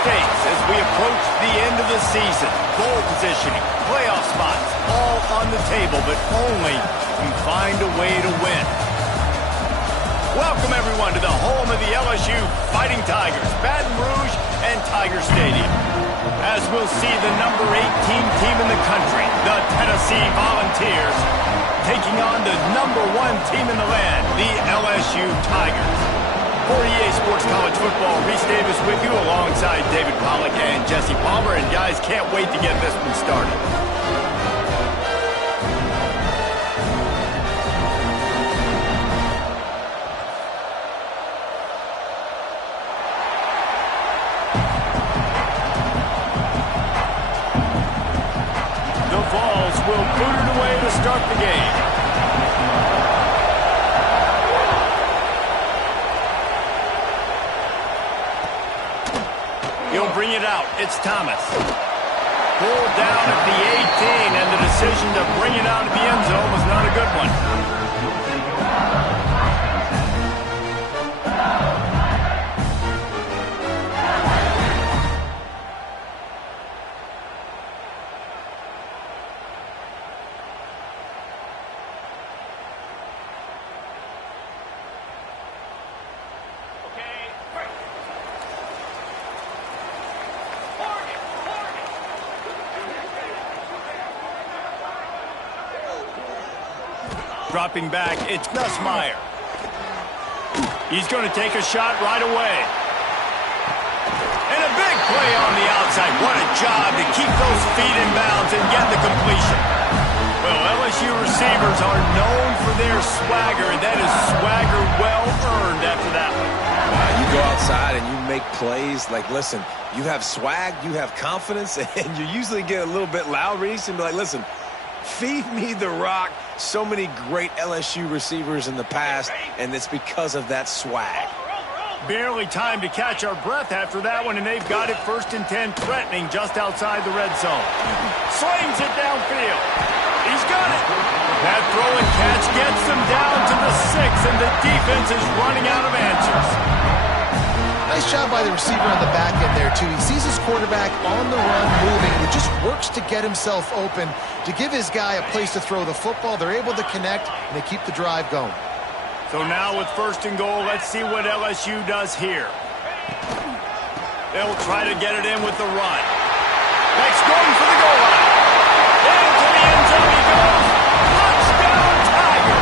stakes as we approach the end of the season. Bowl positioning, playoff spots, all on the table, but only if you find a way to win. Welcome, everyone, to the home of the LSU Fighting Tigers, Baton Rouge and Tiger Stadium. As we'll see the number 18 team in the country, the Tennessee Volunteers, taking on the number 1 team in the land, the LSU Tigers. For EA Sports College Football, Reese Davis with you alongside David Pollack and Jesse Palmer. And guys, can't wait to get this one started. The Vols will boot it away to start the game. He'll bring it out. It's Thomas. Pulled down at the 18, and the decision to bring it out of the end zone was not a good one. Dropping back, it's Nussmeier. He's going to take a shot right away. And a big play on the outside. What a job to keep those feet in bounds and get the completion. Well, LSU receivers are known for their swagger, and that is swagger well earned after that one. You go outside and you make plays. Like, listen, you have swag, you have confidence, and you usually get a little bit loud, Reese, and be like, listen, feed me the rock. So many great LSU receivers in the past, and it's because of that swag. Barely time to catch our breath after that one, and they've got it 1st and 10, threatening just outside the red zone. Slings it downfield. He's got it. That throw and catch gets them down to the 6, and the defense is running out of answers. Nice job by the receiver on the back end there, too. He sees his quarterback on the run moving, and he just works to get himself open to give his guy a place to throw the football. They're able to connect, and they keep the drive going. So now with 1st and goal, let's see what LSU does here. They'll try to get it in with the run. Next going for the goal line. Into the end zone he goes. Touchdown, Tiger!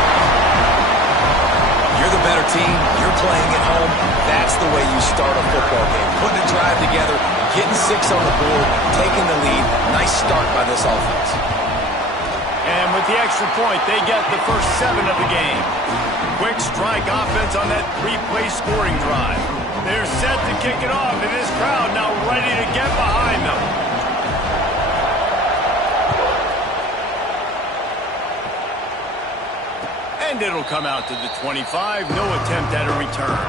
You're the better team. You're playing at home. That's the way you start a football game. Putting a drive together, getting 6 on the board, taking the lead. Nice start by this offense. And with the extra point, they get the first 7 of the game. Quick strike offense on that 3-play scoring drive. They're set to kick it off, and this crowd now ready to get behind them. And it'll come out to the 25. No attempt at a return.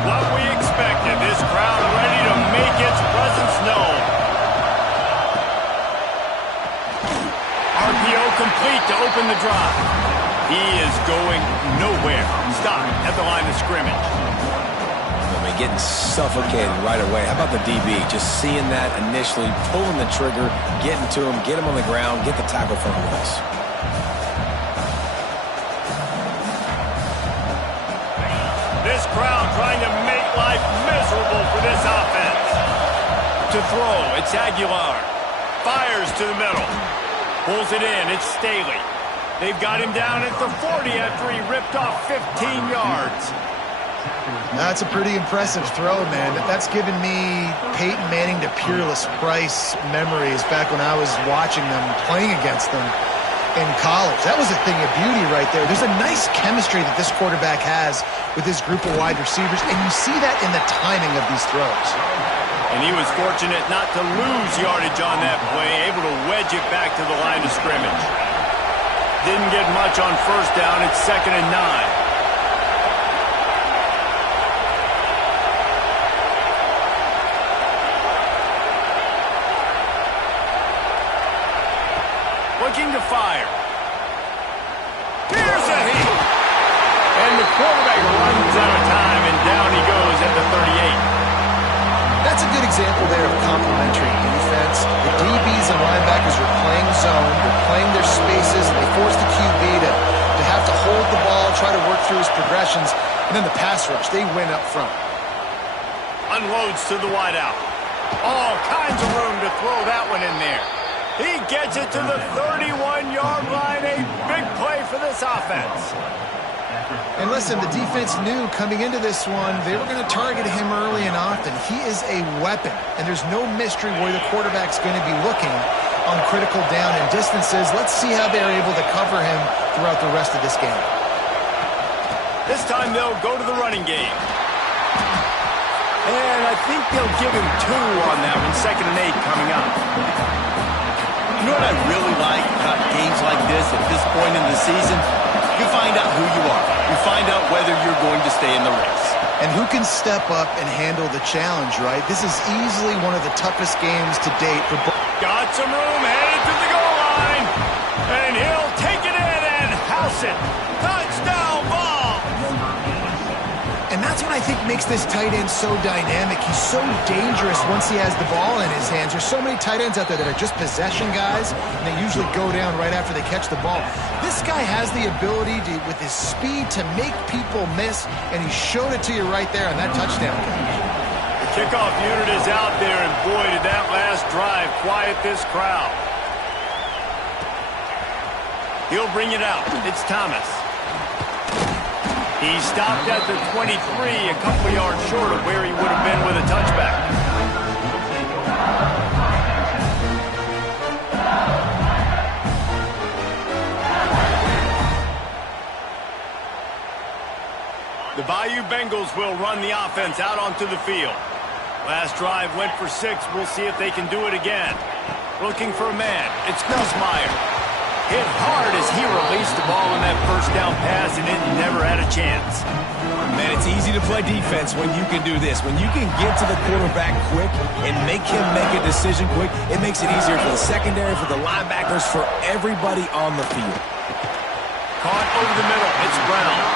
What we expected. This crowd ready to make its presence known. RPO complete to open the drive. He is going nowhere. Stop at the line of scrimmage. I mean, getting suffocated right away. How about the DB? Just seeing that initially, pulling the trigger, getting to him, get him on the ground, get the tackle for a loss. This crowd trying to make life miserable for this offense. To throw, it's Aguilar. Fires to the middle. Pulls it in, it's Staley. They've got him down at the 40 after he ripped off 15 yards. That's a pretty impressive throw, man. That's given me Peyton Manning to Peerless Price memories back when I was watching them, playing against them in college. That was a thing of beauty right there. There's a nice chemistry that this quarterback has with his group of wide receivers, and you see that in the timing of these throws. And he was fortunate not to lose yardage on that play, able to wedge it back to the line of scrimmage. Didn't get much on 1st down. It's 2nd and 9. fire. Here's a hit. And the quarterback runs out of time, and down he goes at the 38. That's a good example there of complementary defense. The DBs and linebackers are playing zone, they're playing their spaces, and they force the QB to have to hold the ball, try to work through his progressions, and then the pass rush, they win up front. Unloads to the wideout. All kinds of room to throw that one in there. He gets it to the 31-yard line. A big play for this offense. And listen, the defense knew coming into this one, they were going to target him early and often. He is a weapon, and there's no mystery where the quarterback's going to be looking on critical down and distances. Let's see how they're able to cover him throughout the rest of this game. This time they'll go to the running game. And I think they'll give him 2 on that one, 2nd and 8 coming up. You know what I really like about games like this at this point in the season? You find out who you are. You find out whether you're going to stay in the race. And who can step up and handle the challenge, right? This is easily one of the toughest games to date for both. Got some room, headed to the goal line. And he'll take it in and house it. Touchdown ball. And that's what I think makes this tight end so dynamic. He's so dangerous once he has the ball in his hands. There's so many tight ends out there that are just possession guys, and they usually go down right after they catch the ball. This guy has the ability to, with his speed, to make people miss, and he showed it to you right there on that touchdown catch. The kickoff unit is out there, and boy, did that last drive quiet this crowd. He'll bring it out. It's Thomas. He stopped at the 23, a couple yards short of where he would have been with a touchback. The Bayou Bengals will run the offense out onto the field. Last drive went for 6. We'll see if they can do it again. Looking for a man. It's Nussmeier. Hit hard as he released the ball on that first down pass, and it never had a chance. Man, it's easy to play defense when you can do this. When you can get to the quarterback quick and make him make a decision quick, it makes it easier for the secondary, for the linebackers, for everybody on the field. Caught over the middle. It's Brown.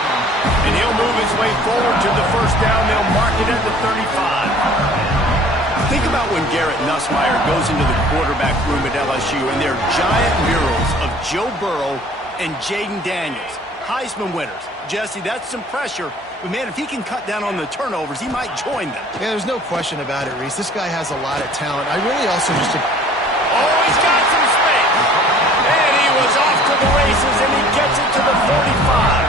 And he'll move his way forward to the first down. They'll mark it at the 35. Think about when Garrett Nussmeier goes into the quarterback room at LSU, and there are giant murals of Joe Burrow and Jaden Daniels, Heisman winners. Jesse, that's some pressure. But, man, if he can cut down on the turnovers, he might join them. Yeah, there's no question about it, Reese. This guy has a lot of talent. I really also just... Oh, he's got some space. And he was off to the races, and he gets it to the 45.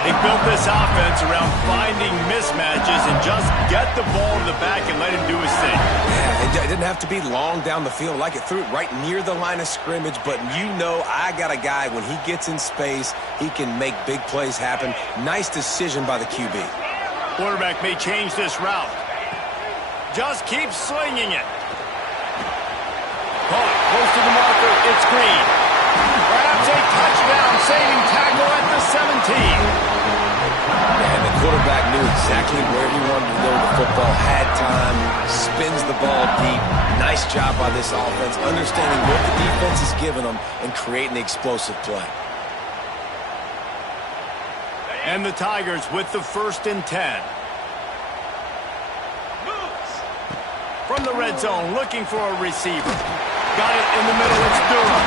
They built this offense around finding mismatches and just get the ball to the back and let him do his thing. Yeah, it didn't have to be long down the field. Like it threw it right near the line of scrimmage, but you know I got a guy, when he gets in space, he can make big plays happen. Nice decision by the QB. Quarterback may change this route. Just keep slinging it. Caught close to the marker. It's Green. Perhaps a touchdown, saving tackle at the 17. And the quarterback knew exactly where he wanted to go with the football, had time, spins the ball deep. Nice job by this offense, understanding what the defense is giving them and creating the explosive play. And the Tigers with the 1st and 10. From the red zone, looking for a receiver. Got it in the middle, it's Durham.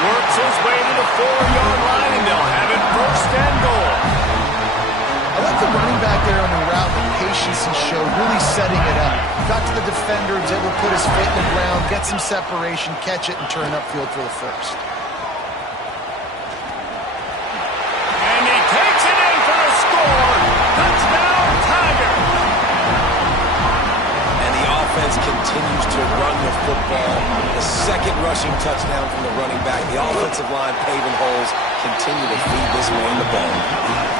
Works his way to the 4-yard line, and they'll have it 1st and goal. I like the running back there on the route, the patience he showed, really setting it up. Got to the defender, was able to put his feet in the ground, get some separation, catch it, and turn upfield for the 1st. And he takes it in for a score. Touchdown, Tigers. And the offense continues to run the football. The 2nd rushing touchdown from the running back. The offensive line paving holes, continue to feed this man the ball.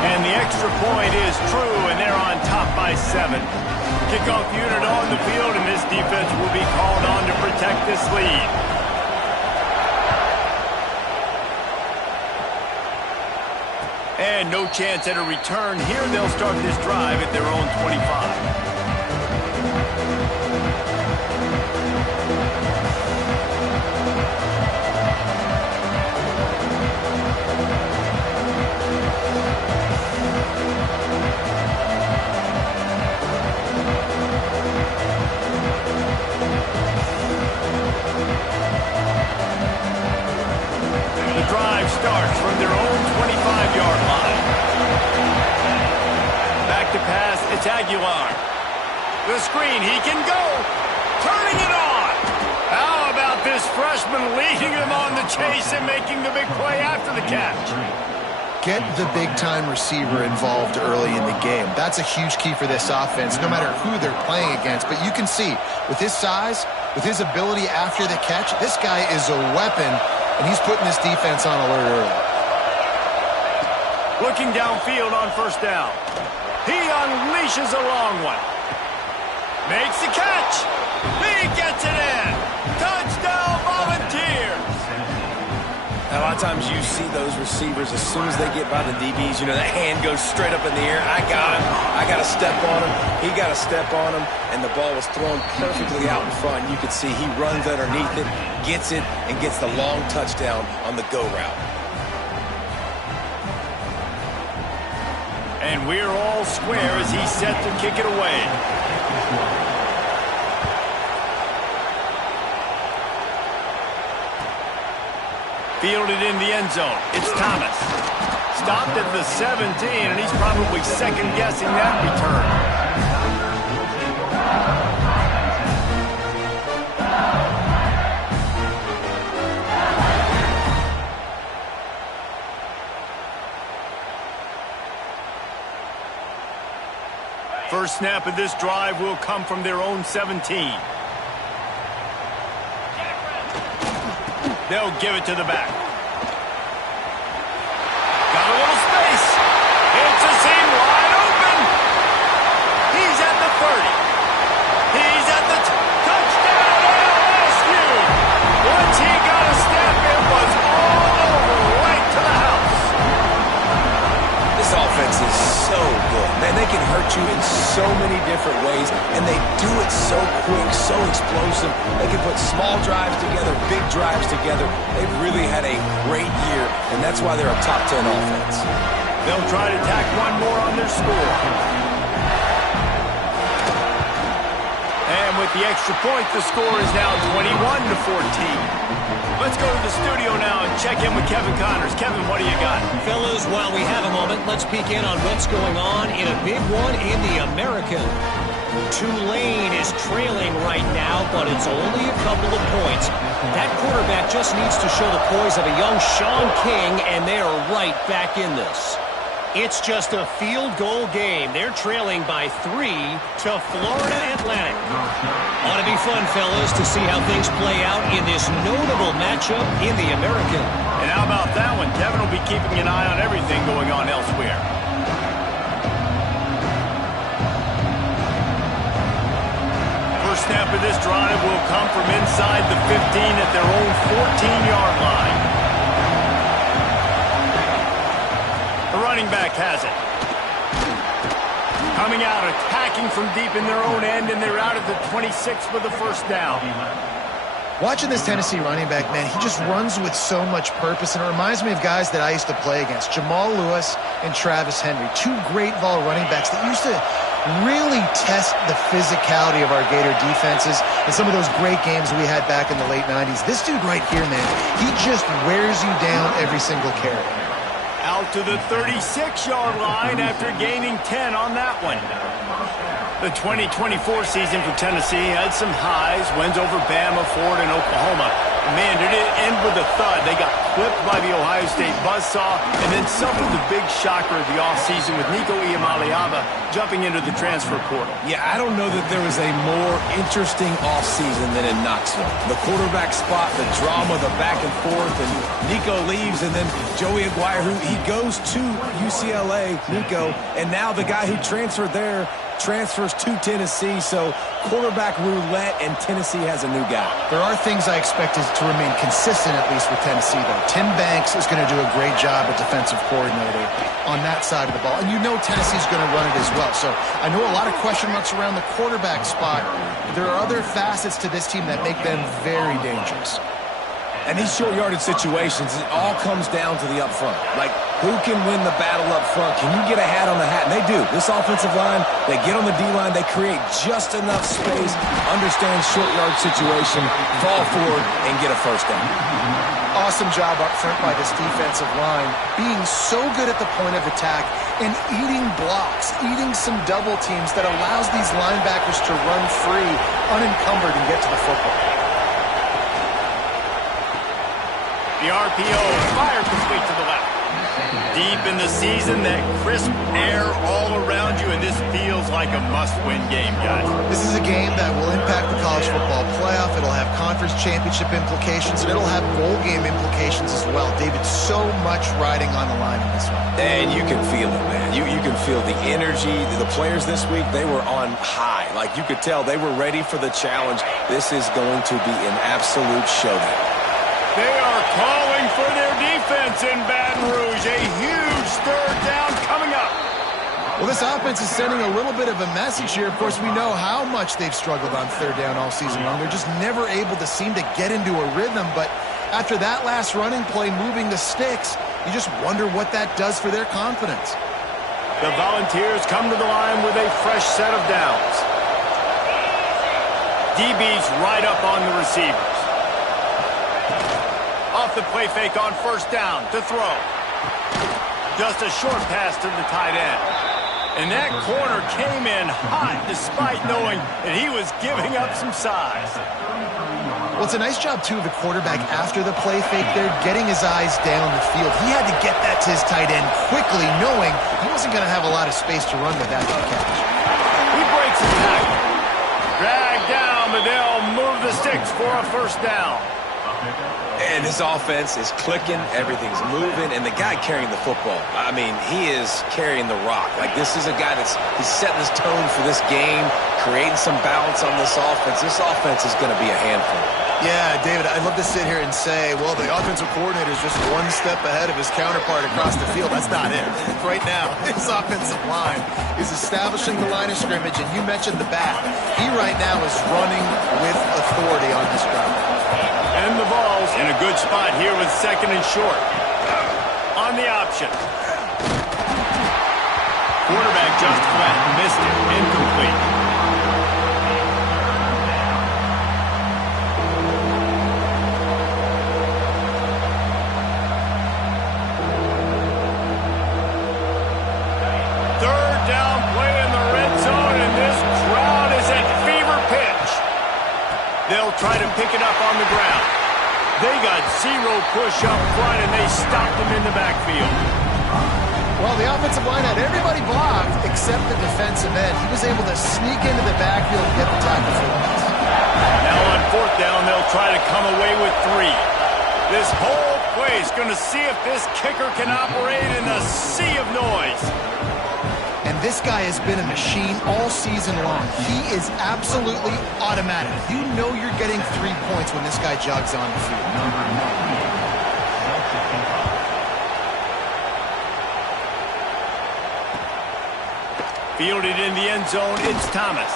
And the extra point is true, and they're on top by 7. Kickoff unit on the field, and this defense will be called on to protect this lead. And no chance at a return here. They'll start this drive at their own 25. Spectacular. The screen, he can go. Turning it on. How about this freshman leading him on the chase and making the big play after the catch? Get the big-time receiver involved early in the game. That's a huge key for this offense, no matter who they're playing against. But you can see, with his size, with his ability after the catch, this guy is a weapon, and he's putting this defense on alert early. Looking downfield on first down. He unleashes a long one. Makes the catch. He gets it in. Touchdown, Volunteers. A lot of times you see those receivers, as soon as they get by the DBs, you know, that hand goes straight up in the air. I got him. I got to step on him. He got to step on him. And the ball was thrown perfectly out in front. You can see he runs underneath it, gets it, and gets the long touchdown on the go route. And we're all square as he's set to kick it away. Fielded in the end zone. It's Thomas. Stopped at the 17, and he's probably second-guessing that return. First snap of this drive will come from their own 17. They'll give it to the back. Got a little space. It's a seam wide open. He's at the 30. He's at the touchdown LSU. Once he got a step, it was all over, right to the house. This offense is so good. Man, they can hurt you in so many different ways, and they do it so quick, so explosive. They can put small drives together, big drives together. They've really had a great year, and that's why they're a top 10 offense. They'll try to tack one more on their score. And with the extra point, the score is now 21-14. Let's go to the studio now and check in with Kevin Connors. Kevin, what do you got? Fellas, while we have a moment, let's peek in on what's going on in a big one in the American. Tulane is trailing right now, but it's only a couple of points. That quarterback just needs to show the poise of a young Sean King, and they are right back in this. It's just a field goal game. They're trailing by 3 to Florida Atlantic. Ought to be fun, fellas, to see how things play out in this notable matchup in the American. And how about that one? Kevin will be keeping an eye on everything going on elsewhere. First snap of this drive will come from inside the 15 at their own 14-yard line. The running back has it. Coming out, attacking from deep in their own end, and they're out at the 26 for the first down. Watching this Tennessee running back, man, he just runs with so much purpose, and it reminds me of guys that I used to play against, Jamal Lewis and Travis Henry, two great ball running backs that used to really test the physicality of our Gator defenses in some of those great games we had back in the late 90s. This dude right here, man, he just wears you down every single carry. Out to the 36-yard line after gaining 10 on that one. The 2024 season for Tennessee had some highs, wins over Bama, Ford, and Oklahoma. Man, did it end with a thud. They got clipped by the Ohio State buzzsaw and then suffered the big shocker of the offseason with Nico Iamaleava jumping into the transfer portal. Yeah, I don't know that there was a more interesting offseason than in Knoxville. The quarterback spot, the drama, the back and forth, and Nico leaves, and then Joey Aguirre, who he goes to UCLA, Nico, and now the guy who transferred there transfers to Tennessee, so quarterback roulette, and Tennessee has a new guy. There are things I expected to remain consistent, at least with Tennessee, though. Tim Banks is going to do a great job at defensive coordinator on that side of the ball, and you know Tennessee's going to run it as well. So I know a lot of question marks around the quarterback spot. There are other facets to this team that make them very dangerous. And these short yardage situations, it all comes down to the up front. Like, who can win the battle up front? Can you get a hat on the hat? And they do. This offensive line, they get on the D-line, they create just enough space, understand short yard situation, fall forward, and get a first down. Awesome job up front by this defensive line, being so good at the point of attack and eating blocks, eating some double teams that allows these linebackers to run free, unencumbered, and get to the football. The RPO fired complete to the left. Deep in the season, that crisp air all around you, and this feels like a must-win game, guys. This is a game that will impact the college football playoff. It'll have conference championship implications, and it'll have bowl game implications as well. David, so much riding on the line in this one. And you can feel it, man. You can feel the energy. The players this week, they were on high. Like, you could tell they were ready for the challenge. This is going to be an absolute showdown. They are calling for their defense in Baton Rouge. A huge third down coming up. Well, this offense is sending a little bit of a message here. Of course, we know how much they've struggled on third down all season long. They're just never able to seem to get into a rhythm. But after that last running play, moving the sticks, you just wonder what that does for their confidence. The Volunteers come to the line with a fresh set of downs. DB's right up on the receivers. Off the play fake on first down to throw. Just a short pass to the tight end. And that corner came in hot despite knowing that he was giving up some size. Well, it's a nice job, too, of the quarterback after the play fake there, getting his eyes down the field. He had to get that to his tight end quickly, knowing he wasn't going to have a lot of space to run with that catch. He breaks the tackle. Dragged down, but they'll move the sticks for a first down. And this offense is clicking, everything's moving, and the guy carrying the football, I mean, he is carrying the rock. Like, this is a guy he's setting his tone for this game, creating some balance on this offense. This offense is going to be a handful. Yeah, David, I'd love to sit here and say, well, the offensive coordinator is just one step ahead of his counterpart across the field. That's not it. Right now, his offensive line is establishing the line of scrimmage, and you mentioned the back. He right now is running with authority on this drive. And the ball's in a good spot here with second and short. On the option. Quarterback just flat missed it. Incomplete. Third down play in the red zone, and this crowd is at fever pitch. They'll try to pick it up on the ground. They got zero push up front, and they stopped him in the backfield. Well, the offensive line had everybody blocked except the defensive end. He was able to sneak into the backfield and get the tackle for once. Now on fourth down, they'll try to come away with 3. This whole play is going to see if this kicker can operate in a sea of noise. And this guy has been a machine all season long. He is absolutely automatic. You know you're getting 3 points when this guy jogs on the field. Fielded in the end zone, it's Thomas.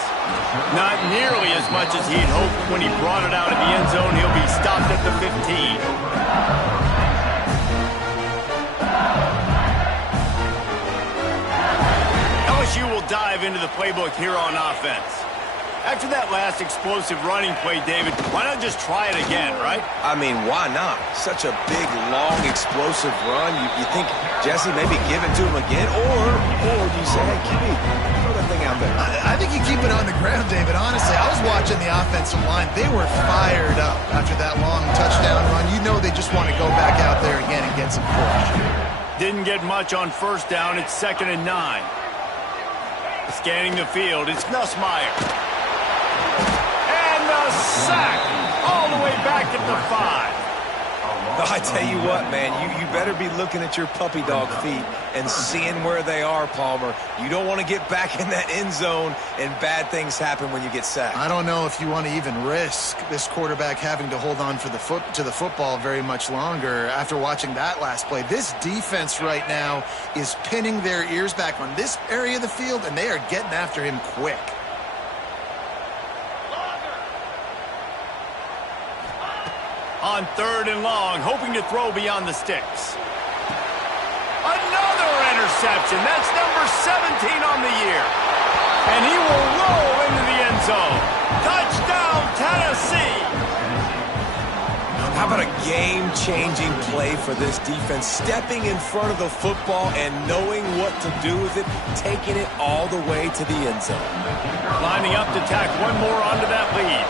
Not nearly as much as he'd hoped when he brought it out of the end zone. He'll be stopped at the 15. LSU will dive into the playbook here on offense. After that last explosive running play, David, why not just try it again, right? I mean, why not? Such a big, long, explosive run. You think, Jesse, maybe give it to him again? Or do you say, hey, QB, throw that thing out there? I think you keep it on the ground, David. Honestly, I was watching the offensive line. They were fired up after that long touchdown run. You know they just want to go back out there again and get some push. Didn't get much on first down. It's 2nd and 9. Scanning the field, it's Nussmeier. And the sack all the way back at the 5. I tell you what, man, you better be looking at your puppy dog feet and seeing where they are, Palmer. You don't want to get back in that end zone and bad things happen when you get sacked. I don't know if you want to even risk this quarterback having to hold on for the football very much longer after watching that last play. This defense right now is pinning their ears back on this area of the field, and they are getting after him quick. On 3rd and long, hoping to throw beyond the sticks. Another interception. That's number 17 on the year. And he will roll into the end zone. Touchdown, Tennessee. How about a game-changing play for this defense? Stepping in front of the football and knowing what to do with it, taking it all the way to the end zone. Lining up to tack one more onto that lead.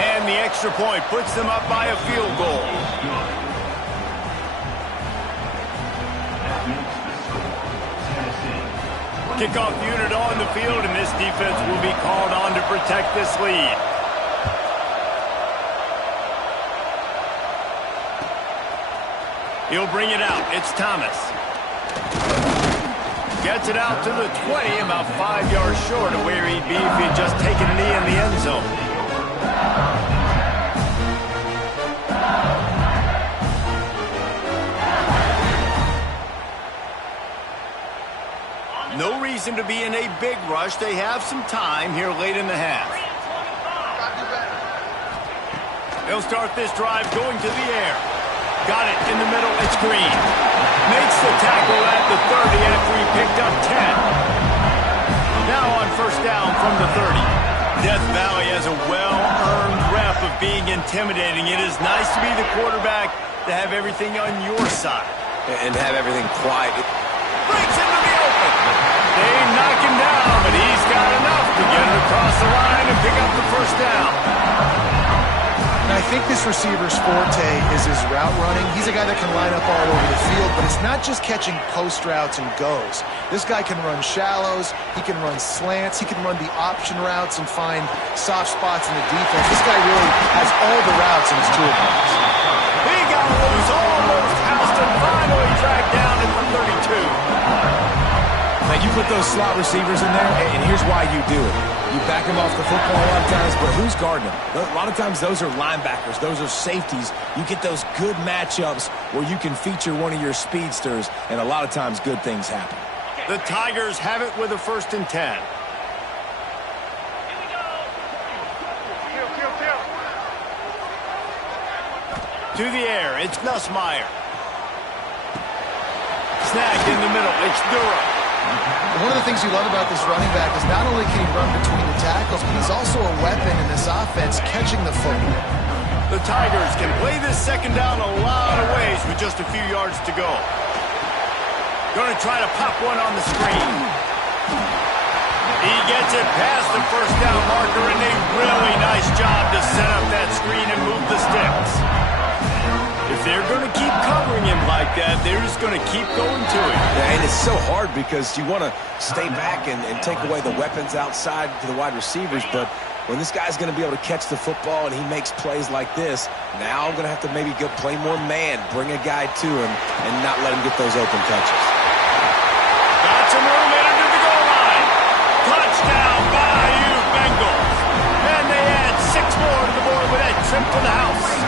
And the extra point puts them up by a field goal. Kickoff unit on the field, and this defense will be called on to protect this lead. He'll bring it out. It's Thomas. Gets it out to the 20, about 5 yards short of where he'd be if he'd just taken a knee in the end zone. No reason to be in a big rush. They have some time here late in the half. They'll start this drive going to the air. Got it in the middle. It's Green. Makes the tackle at the 30 after he picked up 10. Now on first down from the 30. Death Valley has a well-earned rep of being intimidating. It is nice to be the quarterback, to have everything on your side. And have everything quiet. Breaks into the open. They knock him down, but he's got enough to get it across the line and pick up the first down. And I think this receiver's forte is his route running. He's a guy that can line up all over the field, but it's not just catching post routes and goes. This guy can run shallows, he can run slants, he can run the option routes and find soft spots in the defense. This guy really has all the routes in his toolbox. He got loose, almost housed and finally tracked down at the 32. Now, you put those slot receivers in there, and here's why you do it. You back them off the football a lot of times, but who's guarding them? A lot of times those are linebackers. Those are safeties. You get those good matchups where you can feature one of your speedsters, and a lot of times good things happen. The Tigers have it with a 1st and 10. To the air, it's Nussmeier. Snagged in the middle, it's Durham. One of the things you love about this running back is not only can he run between the tackles, but he's also a weapon in this offense catching the football. The Tigers can play this second down a lot of ways with just a few yards to go. Going to try to pop one on the screen. He gets it past the first down marker, and a really nice job to set up that screen and move the sticks. If they're going to keep covering him like that, they're just going to keep going to him. Yeah, and it's so hard because you want to stay back and take away the weapons outside to the wide receivers, but when this guy's going to be able to catch the football and he makes plays like this, now I'm going to have to maybe go play more man, bring a guy to him, and not let him get those open touches. Got some room into the goal line. Touchdown, Bayou Bengals. And they add 6 more to the board with that trip to the house.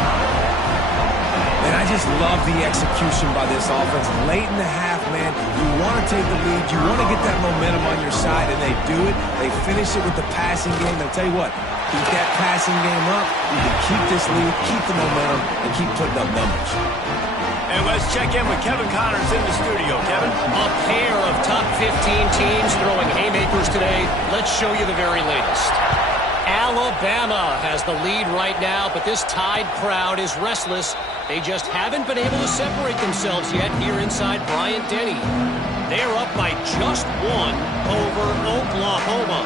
And I just love the execution by this offense. Late in the half, man, you want to take the lead. You want to get that momentum on your side, and they do it. They finish it with the passing game. I'll tell you what, keep that passing game up. You can keep this lead, keep the momentum, and keep putting up numbers. And let's check in with Kevin Connors in the studio. Kevin? A pair of top 15 teams throwing haymakers today. Let's show you the very latest. Alabama has the lead right now, but this Tide crowd is restless. They just haven't been able to separate themselves yet here inside Bryant-Denny. They're up by just 1 over Oklahoma.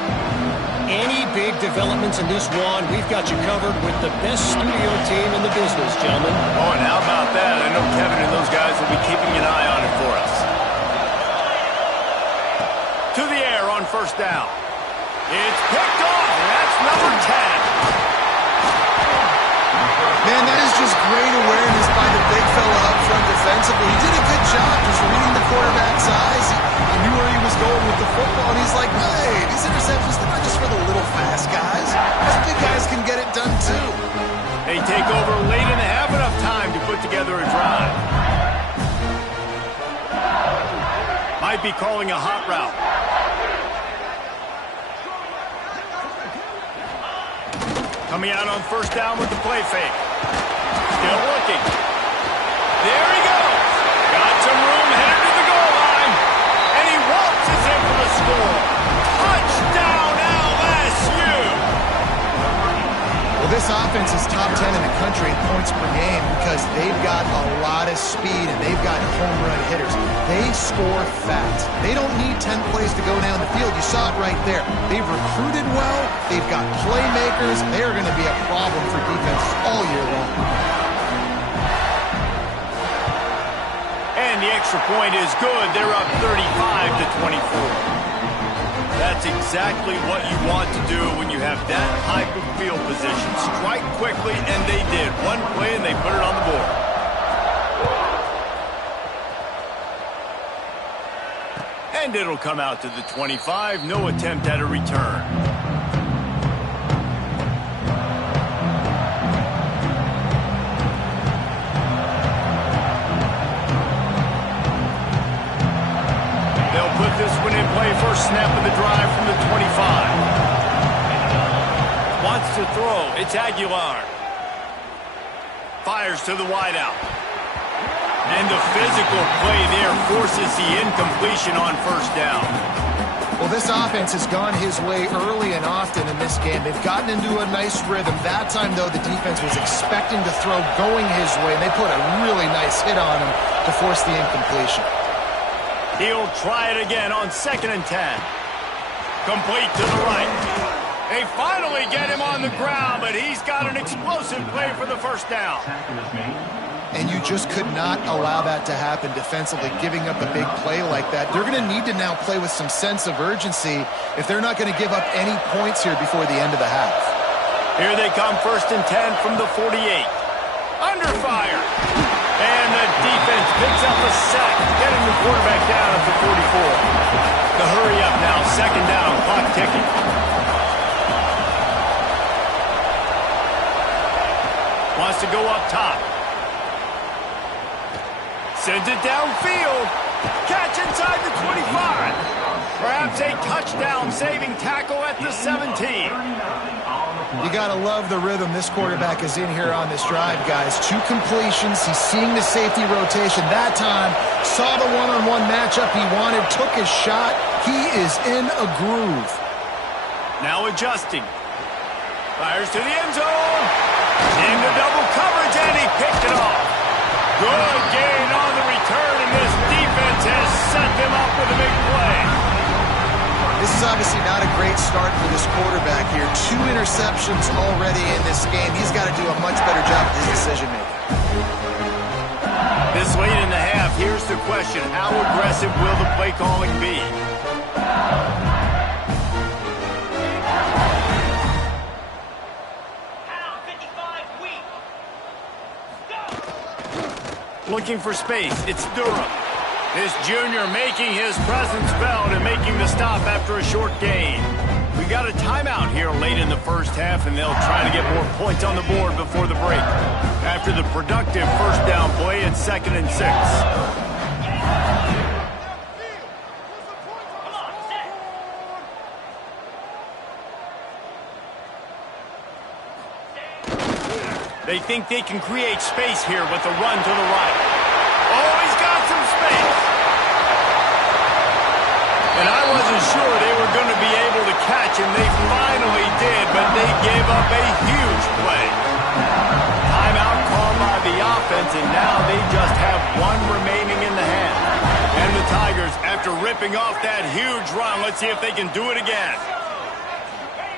Any big developments in this one, we've got you covered with the best studio team in the business, gentlemen. Oh, and how about that? I know Kevin and those guys will be keeping an eye on it for us. To the air on first down. It's picked off, and that's number 10. Man, that is just great awareness by the big fella up front defensively. He did a good job just reading the quarterback's eyes. He knew where he was going with the football, and he's like, hey, these interceptions, they're not just for the little fast guys. Those big guys can get it done, too. They take over late and they have enough time to put together a drive. Might be calling a hot route. Coming out on first down with the play fake. Still looking. There he goes. Got some room, headed to the goal line. And he waltzes in for the score. Touchdown, LSU. Well, this offense is top 10 in the country in points per game because they've got a lot of speed and they've got home run hitters. They score fast. They don't need 10 plays to go down the field. You saw it right there. They've recruited well. They've got playmakers. They're going to be a problem for defenses all year long. And the extra point is good. They're up 35-24. That's exactly what you want to do when you have that type of field position. Strike quickly, and they did. One play, and they put it on the board. And it'll come out to the 25. No attempt at a return. Put this one in play. First snap of the drive from the 25. Wants to throw. It's Aguilar. Fires to the wideout. And the physical play there forces the incompletion on first down. Well, this offense has gone his way early and often in this game. They've gotten into a nice rhythm. That time, though, the defense was expecting to throw going his way, and they put a really nice hit on him to force the incompletion. He'll try it again on 2nd and 10. Complete to the right. They finally get him on the ground, but he's got an explosive play for the first down. And you just could not allow that to happen defensively, giving up a big play like that. They're going to need to now play with some sense of urgency if they're not going to give up any points here before the end of the half. Here they come, 1st and 10 from the 48. Under fire. And the defense picks up a sack, getting the quarterback down at the 44. The hurry up now, 2nd down, clock ticking. Wants to go up top. Sends it downfield. Catch inside the 25. Perhaps a touchdown-saving tackle at the 17. You got to love the rhythm this quarterback is in here on this drive, guys. 2 completions. He's seeing the safety rotation. That time, saw the one-on-one matchup he wanted, took his shot. He is in a groove. Now adjusting. Fires to the end zone. Into double coverage, and he picked it off. Good gain on the return, and this defense has set them up with a big play. This is obviously not a great start for this quarterback here. 2 interceptions already in this game. He's got to do a much better job with his decision-making. This late in the half, here's the question. How aggressive will the play calling be? Looking for space. It's Durham. This junior making his presence felt and making the stop after a short gain. We got a timeout here late in the first half, and they'll try to get more points on the board before the break. After the productive first down play, it's 2nd and 6. They think they can create space here with a run to the right. Oh, he's got some space. And I wasn't sure they were going to be able to catch him. They finally did, but they gave up a huge play. Timeout called by the offense, and now they just have 1 remaining in the half. And the Tigers, after ripping off that huge run, let's see if they can do it again.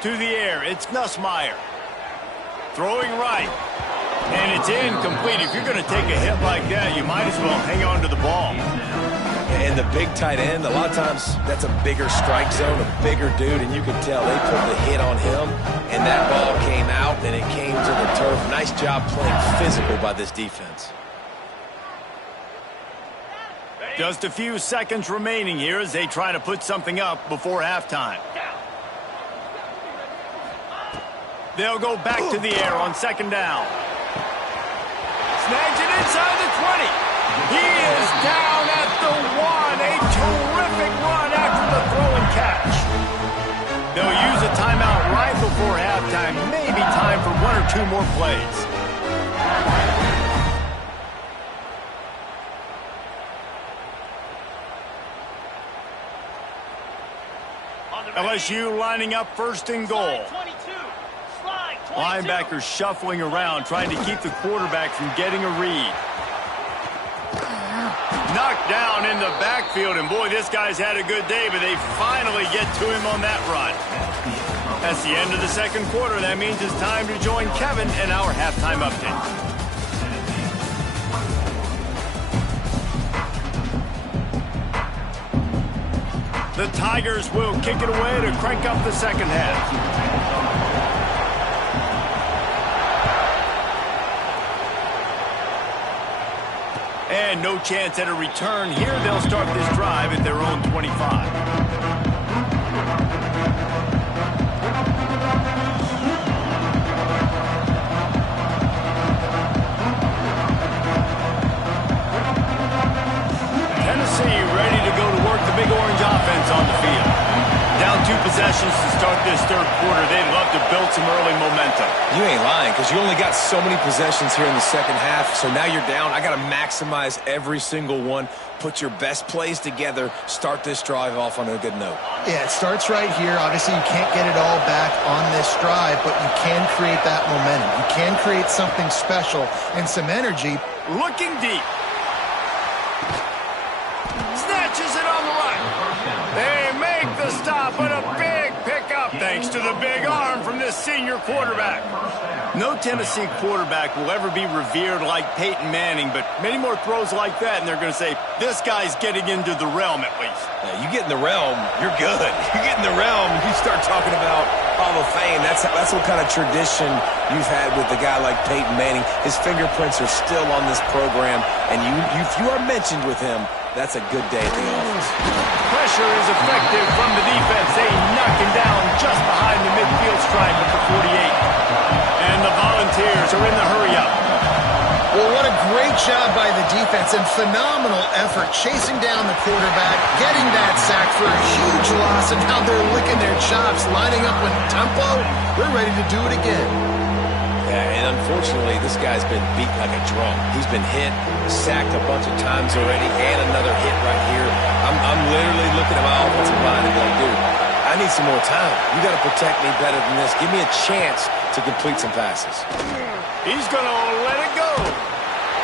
To the air, it's Nussmeier. Throwing right. And it's incomplete. If you're going to take a hit like that, you might as well hang on to the ball. And the big tight end, a lot of times that's a bigger strike zone, a bigger dude, and you can tell they put the hit on him, and that ball came out, and it came to the turf. Nice job playing physical by this defense. Just a few seconds remaining here as they try to put something up before halftime. They'll go back to the air on 2nd down. Snags it inside the 20. He is down at the 1. A terrific run after the throw and catch. They'll use a timeout right before halftime. Maybe time for 1 or 2 more plays. LSU lining up 1st and goal. Linebackers shuffling around, trying to keep the quarterback from getting a read. Knocked down in the backfield, and boy, this guy's had a good day, but they finally get to him on that run. That's the end of the second quarter. That means it's time to join Kevin in our halftime update. The Tigers will kick it away to crank up the second half. And no chance at a return here. They'll start this drive at their own 25. Ready to go to work the big orange offense on the field. Down 2 possessions to start this third quarter. They'd love to build some early momentum. You ain't lying, because you only got so many possessions here in the second half, so now you're down. I got to maximize every single one. Put your best plays together. Start this drive off on a good note. Yeah, it starts right here. Obviously, you can't get it all back on this drive, but you can create that momentum. You can create something special and some energy. Looking deep. Snatches it on the right. They make the stop, but a big pickup thanks to the big arm from this senior quarterback. No Tennessee quarterback will ever be revered like Peyton Manning, but many more throws like that, and they're going to say, this guy's getting into the realm at least. Now, you get in the realm, you're good. You get in the realm, you start talking about Hall of Fame. That's what kind of tradition you've had with a guy like Peyton Manning. His fingerprints are still on this program, and if you are mentioned with him, that's a good day at the office. Pressure is effective from the defense. They knock him down just behind the midfield stripe at the 48. And the Volunteers are in the hurry-up. Well, what a great job by the defense and phenomenal effort chasing down the quarterback, getting that sack for a huge loss, and now they're licking their chops, lining up with tempo. They're ready to do it again. Yeah, and unfortunately, this guy's been beat like a drum. He's been hit, sacked a bunch of times already, and another hit right here. I'm literally looking at my offensive line and going, dude, I need some more time. You got to protect me better than this. Give me a chance to complete some passes. He's going to let it go.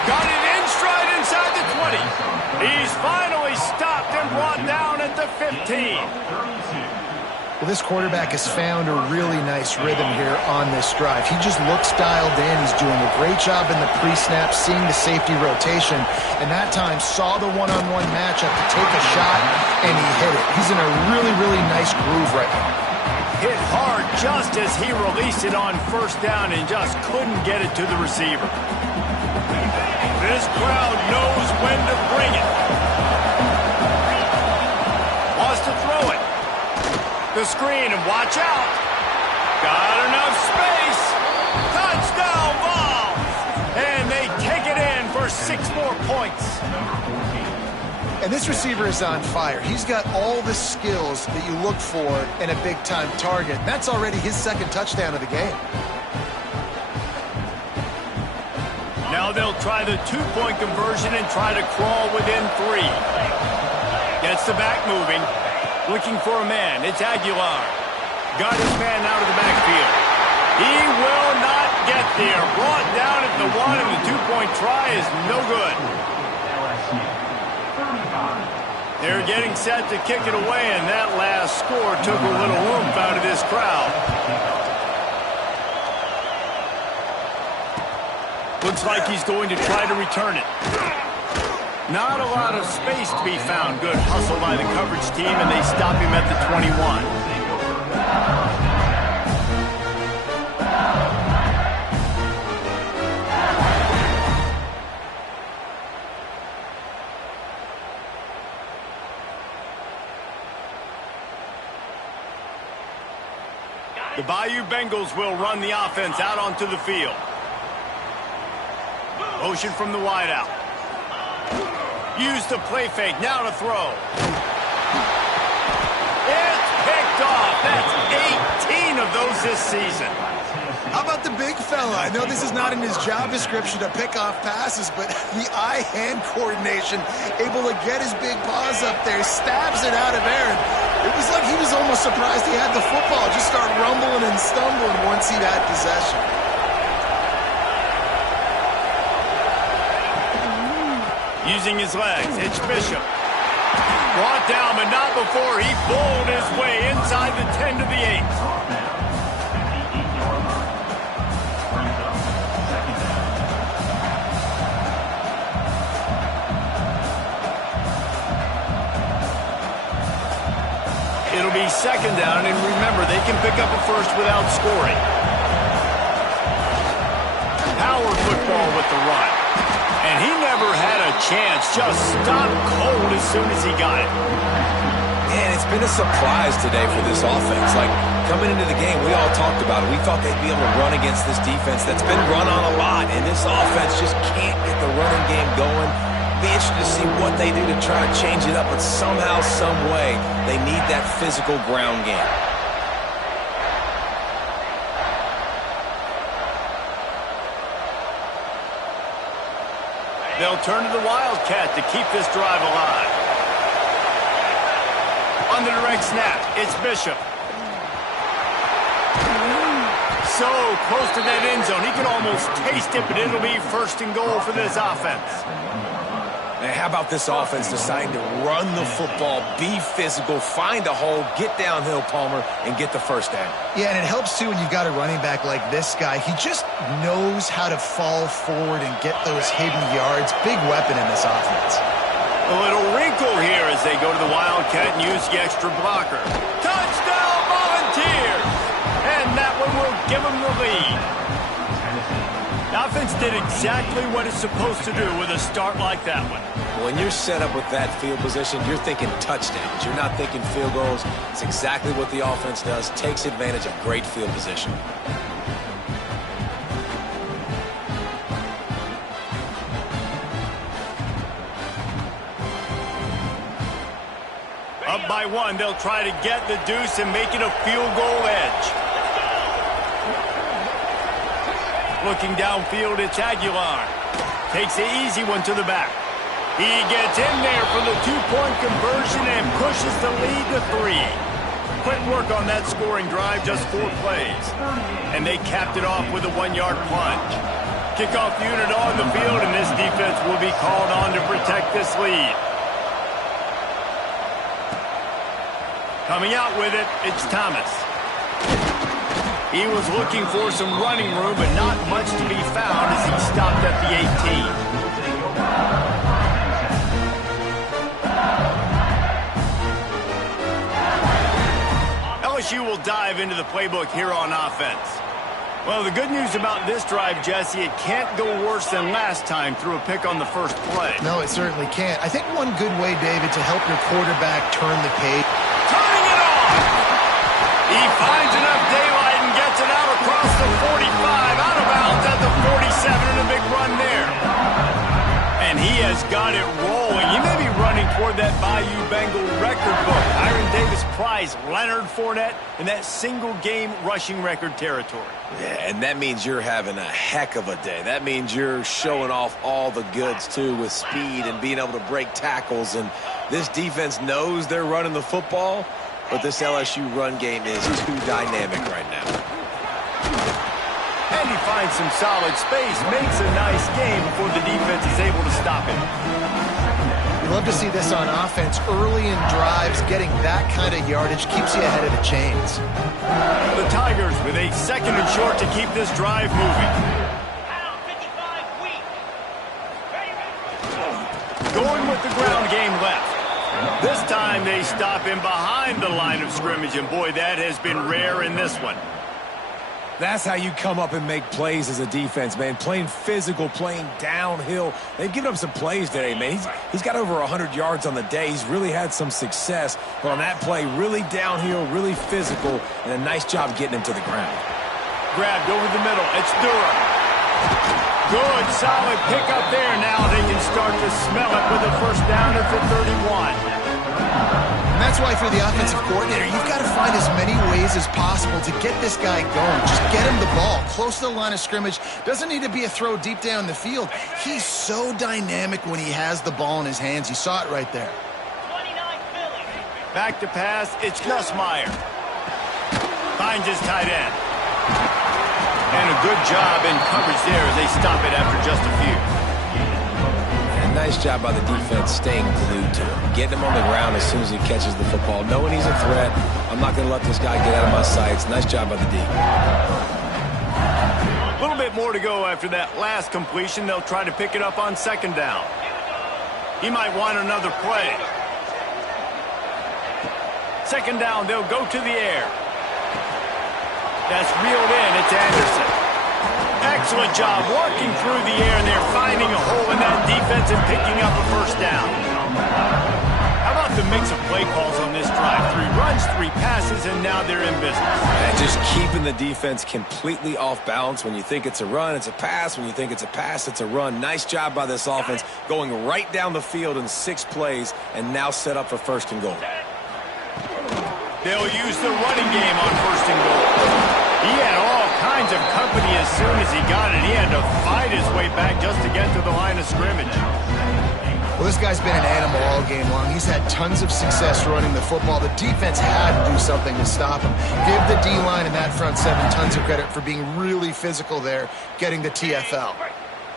Got it in stride inside the 20. He's finally stopped and brought down at the 15. Well, this quarterback has found a really nice rhythm here on this drive. He just looks dialed in. He's doing a great job in the pre-snap, seeing the safety rotation, and that time saw the one-on-one matchup to take a shot, and he hit it. He's in a really, really nice groove right now. Hit hard just as he released it on first down and just couldn't get it to the receiver. This crowd knows when to bring it. Wants to throw it. The screen, and watch out. Got enough space. Touchdown ball. And they take it in for 6 more points. And this receiver is on fire. He's got all the skills that you look for in a big-time target. That's already his second touchdown of the game. Now they'll try the 2-point conversion and try to crawl within 3. Gets the back moving. Looking for a man. It's Aguilar. Got his man out of the backfield. He will not get there. Brought down at the 1, and the 2-point try is no good. They're getting set to kick it away, and that last score took a little oomph out of this crowd. Looks like he's going to try to return it. Not a lot of space to be found. Good hustle by the coverage team, and they stop him at the 21. The Bayou Bengals will run the offense out onto the field. Motion from the wideout. Use the play fake, now to throw. It's picked off. That's 18 of those this season. How about the big fella? I know this is not in his job description to pick off passes, but the eye-hand coordination, able to get his big paws up there, stabs it out of Aaron. It was like he was almost surprised he had the football. Just start rumbling and stumbling once he had possession. Using his legs, it's Bishop. Brought down, but not before he bowled his way inside the 10 to the 8. It'll be second down, and remember, they can pick up a first without scoring. Power football with the run. And he never had a chance, just stopped cold as soon as he got it. Man, it's been a surprise today for this offense. Like, coming into the game, we all talked about it. We thought they'd be able to run against this defense that's been run on a lot, and this offense just can't get the running game going. Be interested to see what they do to try to change it up, but somehow, some way, they need that physical ground game. They'll turn to the Wildcat to keep this drive alive. On the direct snap, it's Bishop. So close to that end zone, he can almost taste it, but it'll be first and goal for this offense. Man, how about this offense deciding to run the football, be physical, find a hole, get downhill, Palmer, and get the first down? Yeah, and it helps, too, when you've got a running back like this guy. He just knows how to fall forward and get those hidden yards. Big weapon in this offense. A little wrinkle here as they go to the Wildcat and use the extra blocker. Touchdown, Volunteers! And that one will give them the lead. The offense did exactly what it's supposed to do with a start like that one. When you're set up with that field position, you're thinking touchdowns. You're not thinking field goals. It's exactly what the offense does, takes advantage of great field position. Up by one, they'll try to get the deuce and make it a field goal edge. Looking downfield, it's Aguilar. Takes the easy one to the back. He gets in there for the two-point conversion and pushes the lead to 3. Quick work on that scoring drive, just 4 plays. And they capped it off with a 1-yard plunge. Kickoff unit on the field, and this defense will be called on to protect this lead. Coming out with it, it's Thomas. He was looking for some running room, but not much to be found as he stopped at the 18. LSU will dive into the playbook here on offense. Well, the good news about this drive, Jesse, it can't go worse than last time through a pick on the first play. No, it certainly can't. I think one good way, David, to help your quarterback turn the page. Turning it on! He finds enough daylight and gets it out across the 45, out of bounds at the 47, and a big run there. And he has got it rolling. He may be running toward that Bayou Bengal record book. Hiram Davis Prize, Leonard Fournette, in that single-game rushing record territory. Yeah, and that means you're having a heck of a day. That means you're showing off all the goods, too, with speed and being able to break tackles. And this defense knows they're running the football, but this LSU run game is too dynamic right now. And he finds some solid space, makes a nice game before the defense is able to stop him. You love to see this on offense. Early in drives, getting that kind of yardage keeps you ahead of the chains. The Tigers with a second and short to keep this drive moving. Going with the ground game left. This time they stop him behind the line of scrimmage, and boy, that has been rare in this one. That's how you come up and make plays as a defense, man. Playing physical, playing downhill. They've given up some plays today, man. He's got over 100 yards on the day. He's really had some success. But on that play, really downhill, really physical, and a nice job getting him to the ground. Grabbed over the middle. It's Durham. Good, solid pickup there. Now they can start to smell it with a first down at the 31. And that's why for the offensive coordinator, you've got to find as many ways as possible to get this guy going. Just get him the ball close to the line of scrimmage. Doesn't need to be a throw deep down the field. He's so dynamic when he has the ball in his hands. You saw it right there. Back to pass, it's Nussmeier. Finds his tight end. And a good job in coverage there as they stop it after just a few. And nice job by the defense staying glued to him. Getting him on the ground as soon as he catches the football. Knowing he's a threat, I'm not going to let this guy get out of my sights. Nice job by the D. A little bit more to go after that last completion. They'll try to pick it up on second down. He might want another play. Second down, they'll go to the air. That's reeled in. It's Anderson. Excellent job working through the air. They're finding a hole in that defense and picking up a first down. How about the mix of play calls on this drive? 3 runs, 3 passes, and now they're in business. And just keeping the defense completely off balance. When you think it's a run, it's a pass. When you think it's a pass, it's a run. Nice job by this offense going right down the field in 6 plays and now set up for first and goal. They'll use the running game on first and goal. He had all kinds of company as soon as he got it. He had to fight his way back just to get to the line of scrimmage. Well, this guy's been an animal all game long. He's had tons of success running the football. The defense had to do something to stop him. Give the D-line and that front 7 tons of credit for being really physical there, getting the TFL.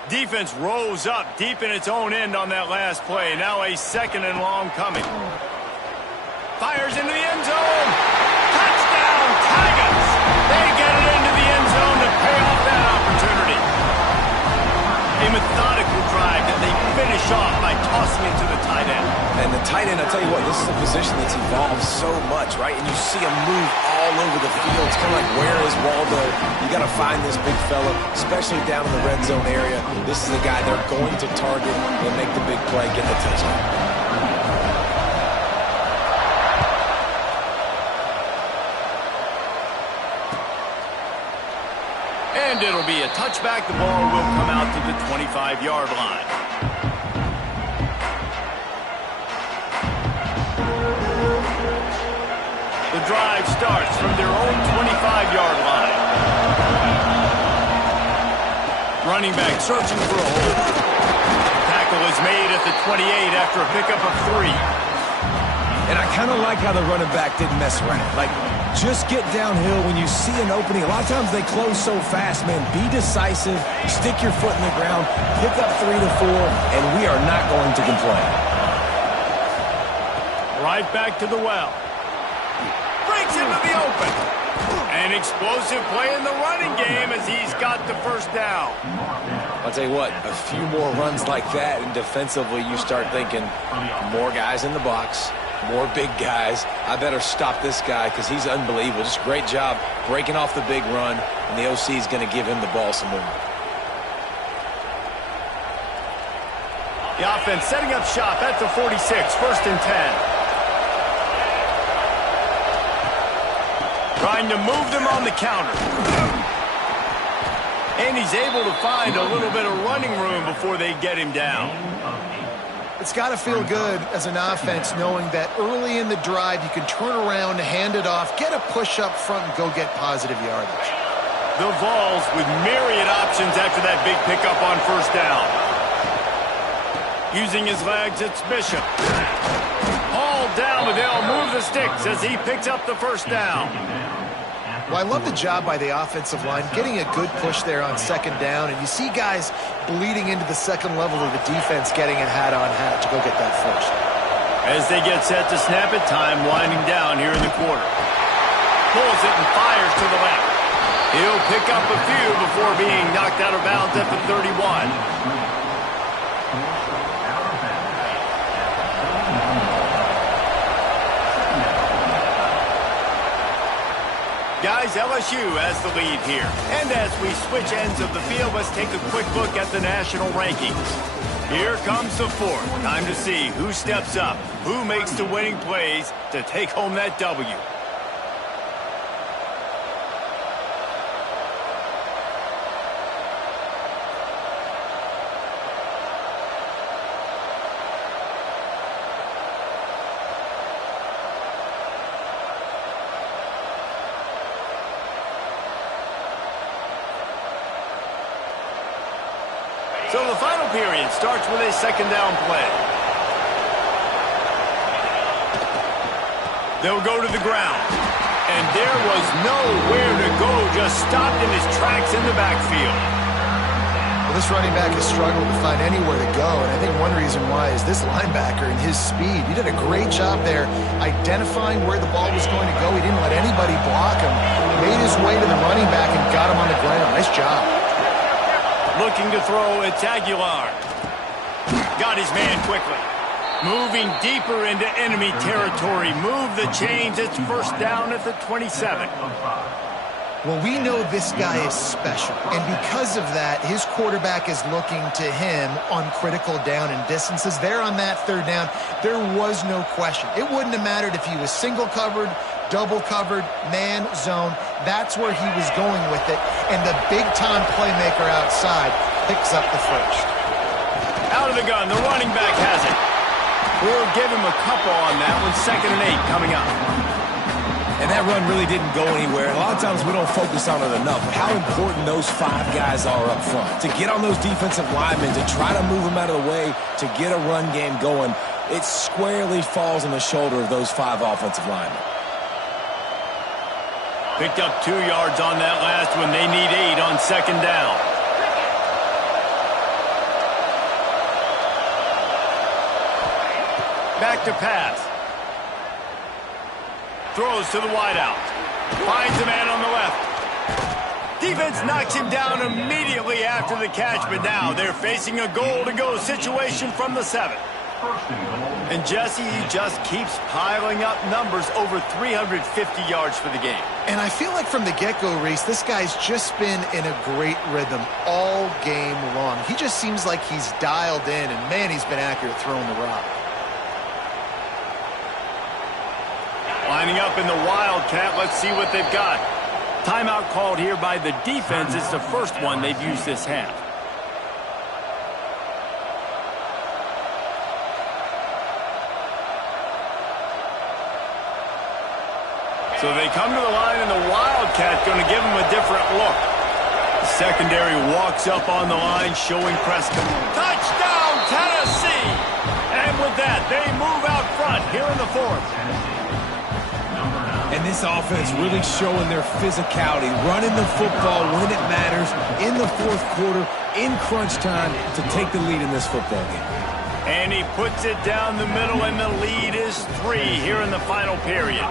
Defense rose up deep in its own end on that last play. Now a second and long coming. Fires into the end zone. Touchdown, Tigers! They get it into the end zone to pay off that opportunity. A methodical drive that they finish off by tossing it to the tight end. And the tight end, I tell you what, this is a position that's evolved so much, right? And you see him move all over the field. It's kind of like, where is Waldo? You got to find this big fella, especially down in the red zone area. This is the guy they're going to target and make the big play, get the touchdown. And it'll be a touchback. The ball will come out to the 25-yard line. The drive starts from their own 25-yard line. Running back searching for a hole. Tackle is made at the 28 after a pickup of 3. And I kind of like how the running back didn't mess around. Like, just get downhill when you see an opening. A lot of times they close so fast, man. Be decisive, stick your foot in the ground, pick up 3 to 4, and we are not going to complain. Right back to the well. Breaks into the open. An explosive play in the running game as he's got the first down. I'll tell you what, a few more runs like that, and defensively you start thinking more guys in the box, more big guys. I better stop this guy because he's unbelievable. Just great job breaking off the big run, and the OC is going to give him the ball some more. The offense setting up shop at the 46, first and 10. Trying to move them on the counter. And he's able to find a little bit of running room before they get him down. It's got to feel good as an offense knowing that early in the drive you can turn around, hand it off, get a push up front, and go get positive yardage. The Vols with myriad options after that big pickup on first down. Using his legs, it's Bishop. All down, but they'll move the sticks as he picks up the first down. Well, I love the job by the offensive line, getting a good push there on second down, and you see guys bleeding into the second level of the defense getting it hat on hat to go get that first. As they get set to snap it, time winding down here in the quarter. Pulls it and fires to the left. He'll pick up a few before being knocked out of bounds at the 31. Guys, LSU has the lead here. And as we switch ends of the field, let's take a quick look at the national rankings. Here comes the fourth. Time to see who steps up, who makes the winning plays to take home that W. So the final period starts with a second down play. They'll go to the ground. And there was nowhere to go, just stopped in his tracks in the backfield. Well, this running back has struggled to find anywhere to go, and I think one reason why is this linebacker and his speed. He did a great job there identifying where the ball was going to go. He didn't let anybody block him. Made his way to the running back and got him on the ground. Nice job. Looking to throw, it's Aguilar. Got his man quickly. Moving deeper into enemy territory. Move the chains. It's first down at the 27. Well, we know this guy is special, and because of that, his quarterback is looking to him on critical down and distances. There on that third down, there was no question. It wouldn't have mattered if he was single covered, double covered, man, zone. That's where he was going with it, and the big-time playmaker outside picks up the first. Out of the gun, the running back has it. We'll give him a couple on that one. 2nd and 8 coming up. And that run really didn't go anywhere. A lot of times we don't focus on it enough, but how important those 5 guys are up front. To get on those defensive linemen, to try to move them out of the way, to get a run game going, it squarely falls on the shoulder of those 5 offensive linemen. Picked up 2 yards on that last one. They need 8 on 2nd down. Back to pass. Throws to the wideout. Finds a man on the left. Defense knocks him down immediately after the catch, but now they're facing a goal-to-go situation from the 7. And Jesse, he just keeps piling up numbers, over 350 yards for the game. And I feel like from the get-go, Reese, this guy's just been in a great rhythm all game long. He just seems like he's dialed in, and man, he's been accurate throwing the rock. Lining up in the Wildcat, let's see what they've got. Timeout called here by the defense. It's the first one they've used this half. So they come to the line, and the Wildcat going to give them a different look. The secondary walks up on the line, showing Prescott. Touchdown, Tennessee! And with that, they move out front here in the 4th. And this offense really showing their physicality, running the football when it matters, in the 4th quarter, in crunch time, to take the lead in this football game. And he puts it down the middle, and the lead is 3 here in the final period.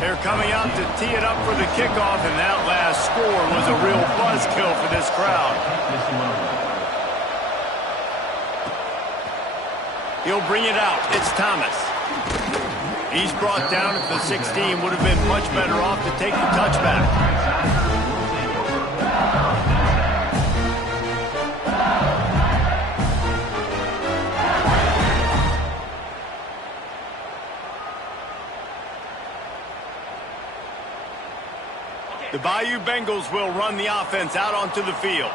They're coming out to tee it up for the kickoff, and that last score was a real buzzkill for this crowd. He'll bring it out. It's Thomas. He's brought down at the 16. Would have been much better off to take the touchback. The Bayou Bengals will run the offense out onto the field.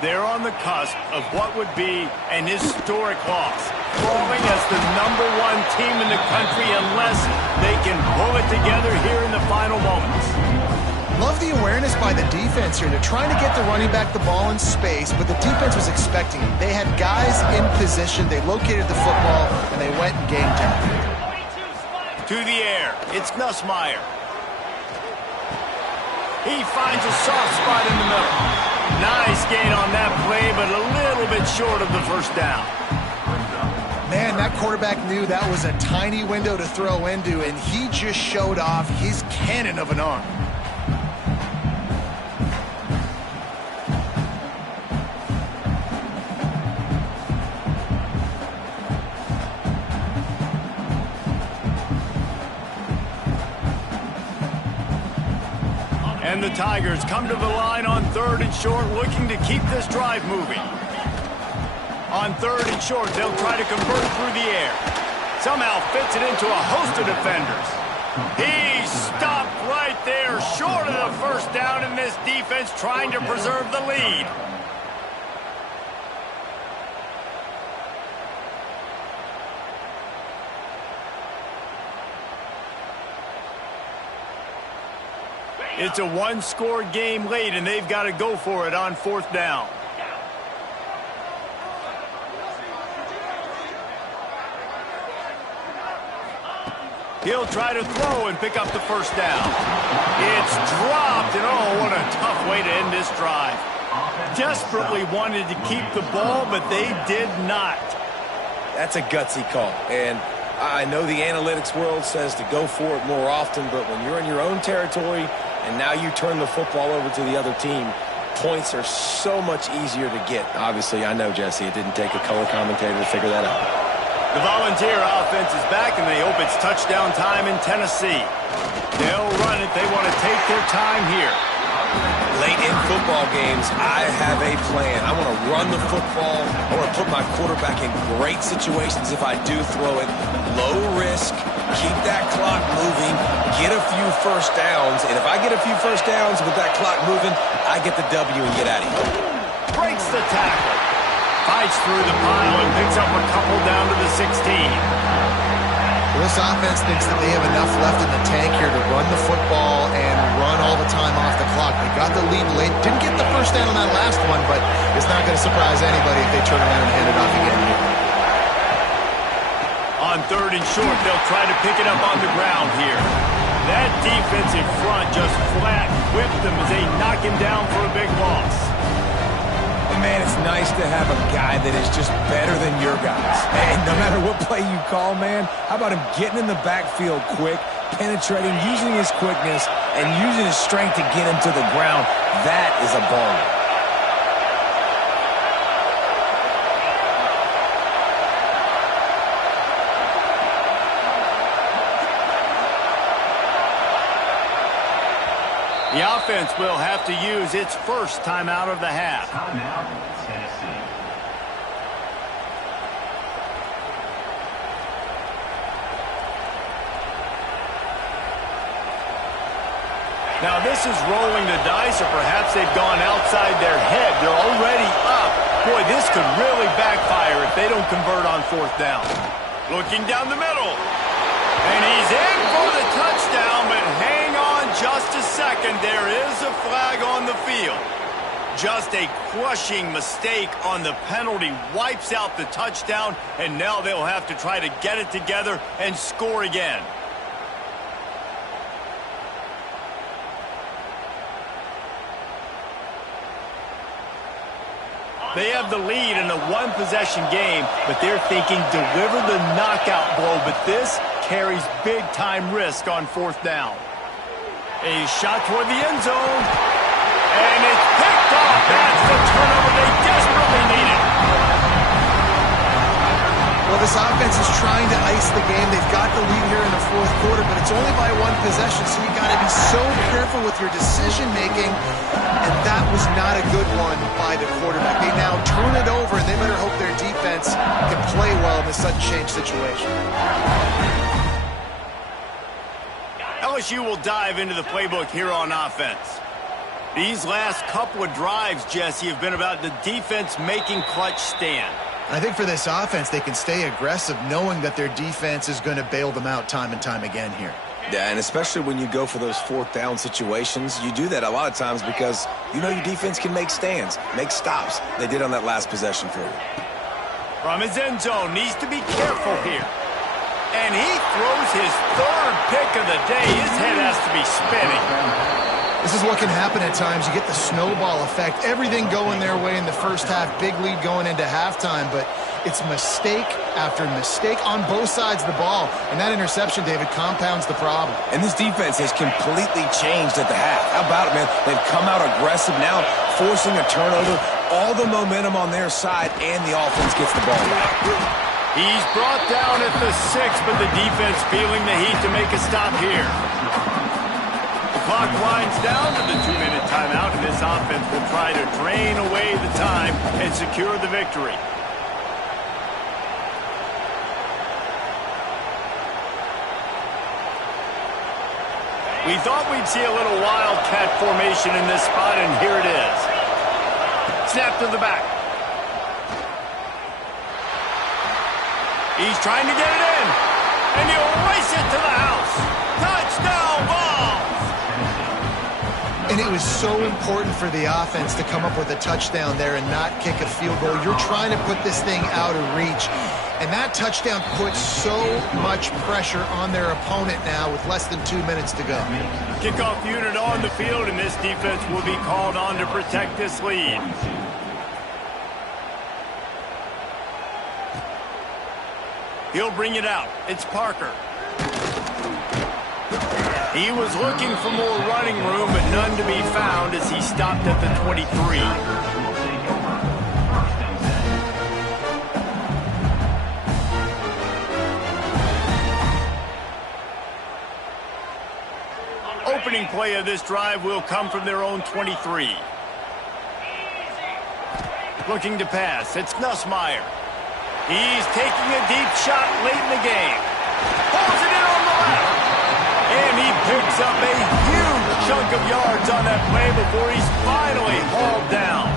They're on the cusp of what would be an historic loss, falling as the #1 team in the country unless they can pull it together here in the final moments. Love the awareness by the defense here. They're trying to get the running back the ball in space, but the defense was expecting it. They had guys in position. They located the football, and they went and game time. To the air. It's Nussmeier. He finds a soft spot in the middle. Nice gain on that play, but a little bit short of the first down. Man, that quarterback knew that was a tiny window to throw into, and he just showed off his cannon of an arm. And the Tigers come to the line on 3rd and short, looking to keep this drive moving. On 3rd and short, they'll try to convert through the air. Somehow fits it into a host of defenders. He stopped right there, short of the first down, in this defense trying to preserve the lead. It's a one-score game late, and they've got to go for it on 4th down. He'll try to throw and pick up the first down. It's dropped, and oh, what a tough way to end this drive. Desperately wanted to keep the ball, but they did not. That's a gutsy call, and I know the analytics world says to go for it more often, but when you're in your own territory and now you turn the football over to the other team, points are so much easier to get. Obviously, I know, Jesse, it didn't take a color commentator to figure that out. The Volunteer offense is back, and they hope it's touchdown time in Tennessee. They'll run it. They want to take their time here. Late in football games, I have a plan. I want to run the football. I want to put my quarterback in great situations if I do throw it. Low risk, keep that clock moving, get a few first downs. And if I get a few first downs with that clock moving, I get the W and get out of here. Breaks the tackle. Fights through the pile and picks up a couple down to the 16. Well, this offense thinks that they have enough left in the tank here to run the football and run all the time off the clock. They got the lead late. Didn't get the first down on that last one, but it's not going to surprise anybody if they turn around and hand it off again here. On 3rd and short, they'll try to pick it up on the ground here. That defense in front just flat whipped them as they knock him down for a big loss. Man, it's nice to have a guy that is just better than your guys. And no matter what play you call, man, how about him getting in the backfield quick, penetrating, using his quickness, and using his strength to get him to the ground? That is a baller. The offense will have to use its first timeout of the half. Timeout, Tennessee. Now this is rolling the dice, or perhaps they've gone outside their head. They're already up. Boy, this could really backfire if they don't convert on 4th down. Looking down the middle. And he's in for the touchdown, but hang on just a second. There is a flag on the field. Just a crushing mistake on the penalty. Wipes out the touchdown, and now they'll have to try to get it together and score again. They have the lead in a one-possession game, but they're thinking deliver the knockout blow, but this carries big-time risk on 4th down. A shot toward the end zone, and it's picked off. That's the turnover they desperately needed. Well, this offense is trying to ice the game. They've got the lead here in the 4th quarter, but it's only by one possession, so you got to be so careful with your decision-making, and that was not a good one by the quarterback. They now turn it over, and they better hope their defense can play well in this sudden change situation. LSU will dive into the playbook here on offense. These last couple of drives, Jesse, have been about the defense making clutch stand. I think for this offense, they can stay aggressive knowing that their defense is going to bail them out time and time again here. Yeah, and especially when you go for those 4th down situations, you do that a lot of times because you know your defense can make stands, make stops. They did on that last possession for you. From his end zone, needs to be careful here. And he throws his 3rd pick of the day. His head has to be spinning. This is what can happen at times. You get the snowball effect. Everything going their way in the first half. Big lead going into halftime, but it's mistake after mistake on both sides of the ball. And that interception, David, compounds the problem. And this defense has completely changed at the half. How about it, man? They've come out aggressive now, forcing a turnover. All the momentum on their side, and the offense gets the ball back. He's brought down at the 6, but the defense feeling the heat to make a stop here. The clock winds down to the 2-minute timeout, and this offense will try to drain away the time and secure the victory. We thought we'd see a little wildcat formation in this spot, and here it is. Snap to the back. He's trying to get it in, and he'll race it to the house. Touchdown balls! And it was so important for the offense to come up with a touchdown there and not kick a field goal. You're trying to put this thing out of reach. And that touchdown puts so much pressure on their opponent now with less than 2 minutes to go. Kickoff unit on the field, and this defense will be called on to protect this lead. He'll bring it out. It's Parker. He was looking for more running room, but none to be found as he stopped at the 23. Opening play of this drive will come from their own 23. Looking to pass. It's Nussmeier. He's taking a deep shot late in the game. Pulls it in on the left. And he picks up a huge chunk of yards on that play before he's finally hauled down.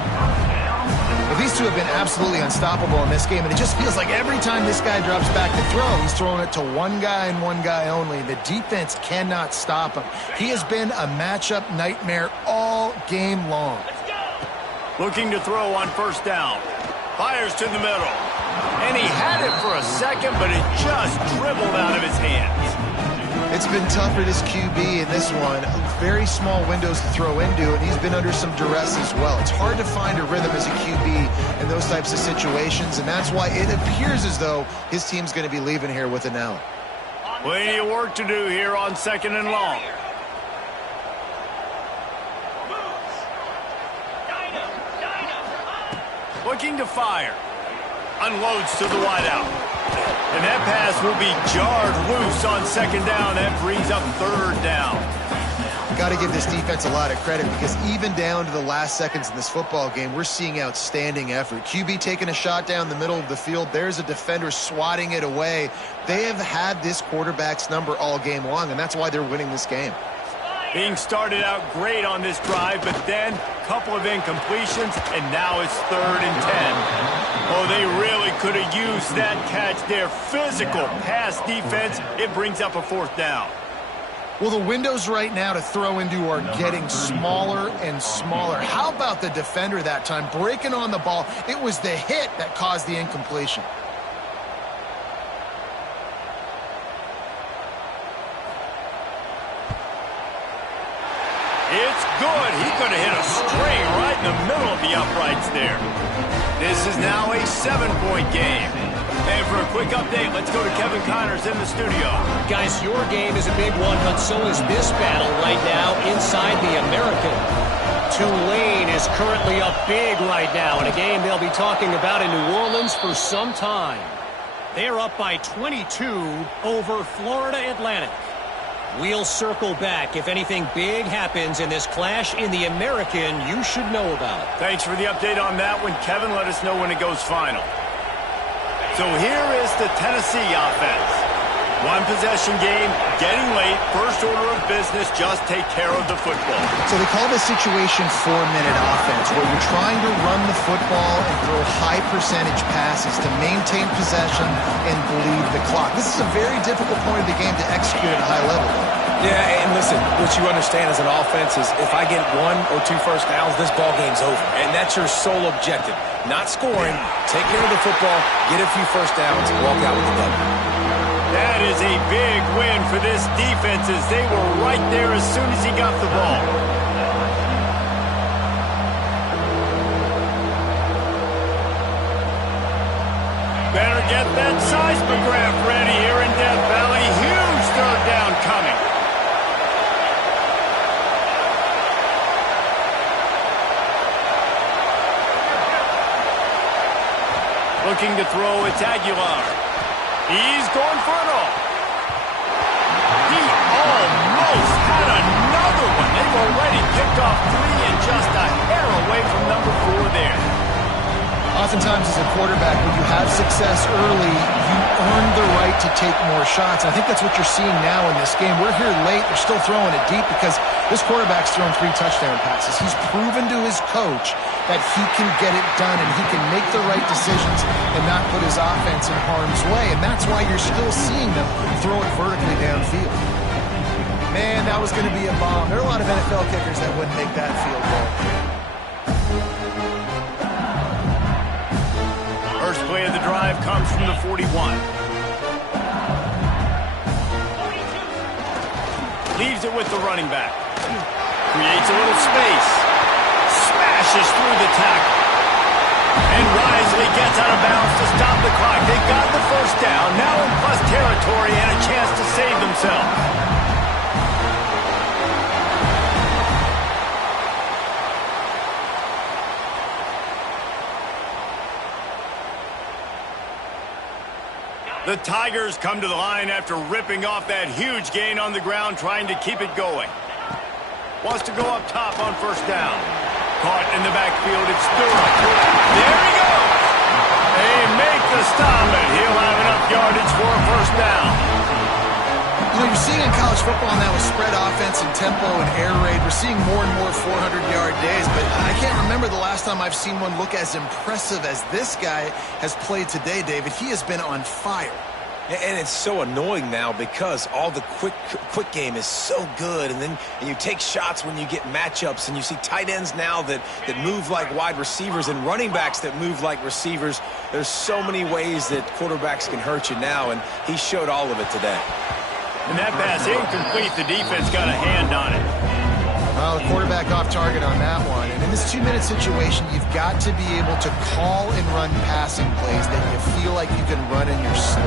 Well, these two have been absolutely unstoppable in this game, and it just feels like every time this guy drops back to throw, he's throwing it to one guy and one guy only. The defense cannot stop him. He has been a matchup nightmare all game long. Looking to throw on first down. Fires to the middle. And he had it for a second, but it just dribbled out of his hands. It's been tough for this QB in this one. Very small windows to throw into, and he's been under some duress as well. It's hard to find a rhythm as a QB in those types of situations, and that's why it appears as though his team's going to be leaving here with an L. Plenty of work to do here on second and long. Looking to fire. Unloads to the wideout. And that pass will be jarred loose on second down. That brings up third down. Got to give this defense a lot of credit because even down to the last seconds in this football game, we're seeing outstanding effort. QB taking a shot down the middle of the field. There's a defender swatting it away. They have had this quarterback's number all game long, and that's why they're winning this game. Being started out great on this drive, but then a couple of incompletions, and now it's 3rd and 10. Oh, they really could have used that catch there. Physical pass defense. It brings up a 4th down. Well, the windows right now to throw into are getting smaller and smaller. How about the defender that time breaking on the ball? It was the hit that caused the incompletion. It's good. He could have hit a string right in the middle of the uprights there. This is now a 7-point game. And for a quick update, let's go to Kevin Connors in the studio. Guys, your game is a big one, but so is this battle right now inside the American. Tulane is currently up big right now in a game they'll be talking about in New Orleans for some time. They're up by 22 over Florida Atlantic. We'll circle back if anything big happens in this clash in the American you should know about. Thanks for the update on that one, Kevin. Let us know when it goes final. So here is the Tennessee offense. One possession game, getting late, first order of business, just take care of the football. So they call this situation 4-minute offense, where you're trying to run the football and throw high percentage passes to maintain possession and bleed the clock. This is a very difficult point of the game to execute at a high level. Yeah, and listen, what you understand as an offense is if I get 1 or 2 first downs, this ball game's over. And that's your sole objective. Not scoring, take care of the football, get a few first downs, and walk out with the W. That is a big win for this defense as they were right there as soon as he got the ball. Better get that seismograph ready here in Death Valley. Huge 3rd down coming. Looking to throw, it's Aguilar. He's going for it all. He almost had another one. They've already picked off 3 and just a hair away from number 4 there. Oftentimes as a quarterback, when you have success early, you earn the right to take more shots. I think that's what you're seeing now in this game. We're here late. They're still throwing it deep because this quarterback's thrown 3 touchdown passes. He's proven to his coach that he can get it done and he can make the right decisions and not put his offense in harm's way. And that's why you're still seeing them throw it vertically downfield. Man, that was going to be a bomb. There are a lot of NFL kickers that wouldn't make that field goal. First play of the drive drive comes from the 41. Leaves it with the running back. Creates a little space. Smashes through the tackle. And wisely gets out of bounds to stop the clock. They got the first down. Now in plus territory and a chance to save themselves. The Tigers come to the line after ripping off that huge gain on the ground, trying to keep it going. Wants to go up top on first down. Caught in the backfield, it's Durham. There he goes! They make the stop, and he'll have enough yardage for a first down. You know, you're seeing in college football now with spread offense and tempo and air raid, we're seeing more and more 400-yard days, but I can't remember the last time I've seen one look as impressive as this guy has played today, David. He has been on fire. And it's so annoying now because all the quick game is so good, and you take shots when you get matchups, and you see tight ends now that move like wide receivers and running backs that move like receivers. There's so many ways that quarterbacks can hurt you now, and he showed all of it today. And that pass incomplete. The defense got a hand on it. Well, the quarterback off target on that one. And in this 2-minute situation, you've got to be able to call and run passing plays that you feel like you can run in your sleep.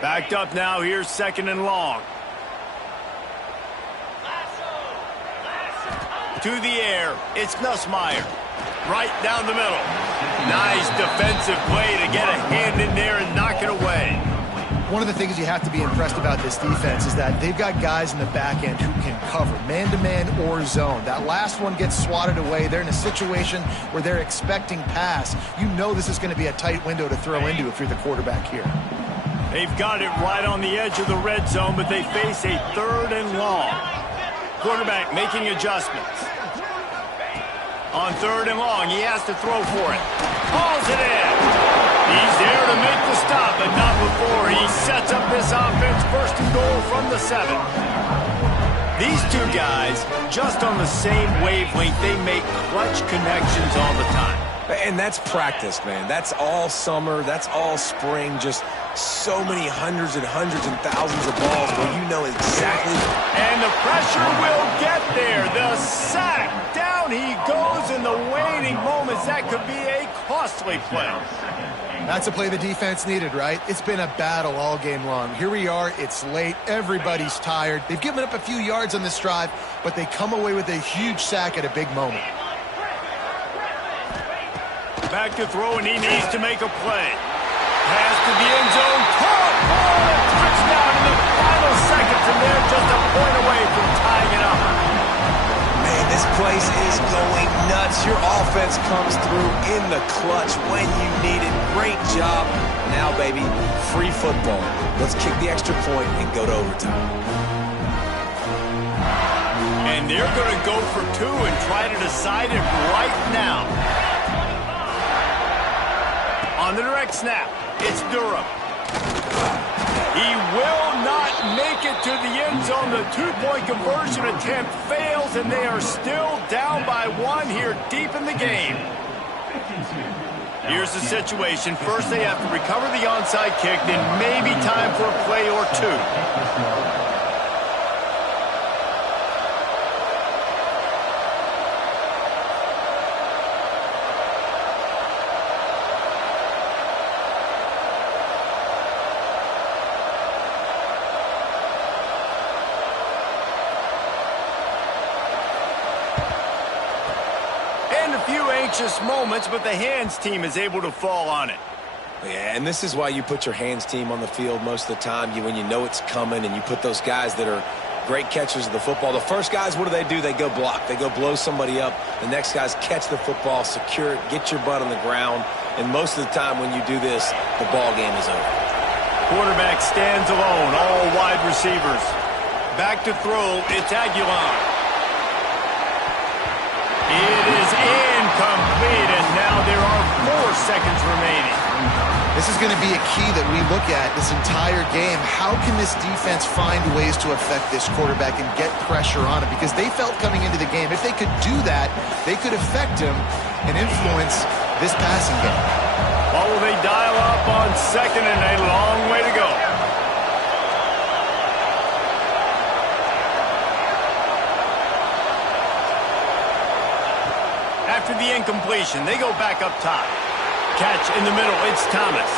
Backed up now. Here's second and long. To the air. It's Nussmeier. Right down the middle. Nice defensive play to get a hand in there and knock it away. One of the things you have to be impressed about this defense is that they've got guys in the back end who can cover man-to-man or zone. That last one gets swatted away. They're in a situation where they're expecting pass. You know this is going to be a tight window to throw into if you're the quarterback here. They've got it right on the edge of the red zone, but they face a third and long. Quarterback making adjustments. On third and long, he has to throw for it. Hauls it in. He's there to make the stop, but not before he sets up this offense first and goal from the 7. These two guys, just on the same wavelength, they make clutch connections all the time. And that's practice, man. That's all summer. That's all spring. Just so many hundreds and thousands of balls where you know exactly. And the pressure will get there. The sack. Down he goes in the waning moments. That could be a costly play. That's a play the defense needed, right? It's been a battle all game long. Here we are. It's late. Everybody's tired. They've given up a few yards on this drive, but they come away with a huge sack at a big moment. Back to throw, and he needs to make a play. Pass to the end zone. Caught for a touchdown in the final seconds, and they're just a point away from tying it up. Man, this place is going nuts. Your offense comes through in the clutch when you need it. Great job. Now, baby, free football. Let's kick the extra point and go to overtime. And they're going to go for 2 and try to decide it right now. On the direct snap, it's Durham. He will not make it to the end zone. The 2-point conversion attempt fails, and they are still down by 1 here deep in the game. Here's the situation. First, they have to recover the onside kick, then maybe time for a play or 2. Moments, but the hands team is able to fall on it. Yeah, and this is why you put your hands team on the field most of the time. When you know it's coming, and you put those guys that are great catchers of the football. The first guys, what do? They go block. They go blow somebody up. The next guys catch the football, secure it, get your butt on the ground. And most of the time when you do this, the ball game is over. Quarterback stands alone, all wide receivers. Back to throw, it's Aguilar. It is incomplete, and now there are 4 seconds remaining. This is going to be a key that we look at this entire entire game, how can this defense find ways to affect this quarterback and get pressure on him? Because they felt coming into the game, if they could do that, they could affect him and influence this passing game. What will they dial up on second and a long way to go? After the incompletion, they go back up top. Catch in the middle, it's Thomas.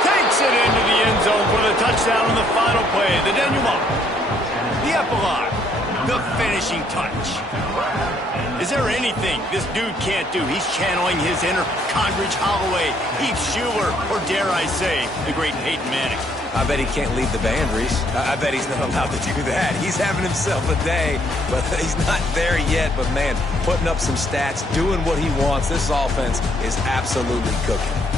Takes it into the end zone for the touchdown on the final play. The denouement. The epilogue. The finishing touch. Is there anything this dude can't do? He's channeling his inner Condridge Holloway, Heath Schuler, or dare I say, the great Peyton Manning. I bet he can't lead the band, Reese. I bet he's not allowed to do that. He's having himself a day, but he's not there yet. But, man, putting up some stats, doing what he wants. This offense is absolutely cooking.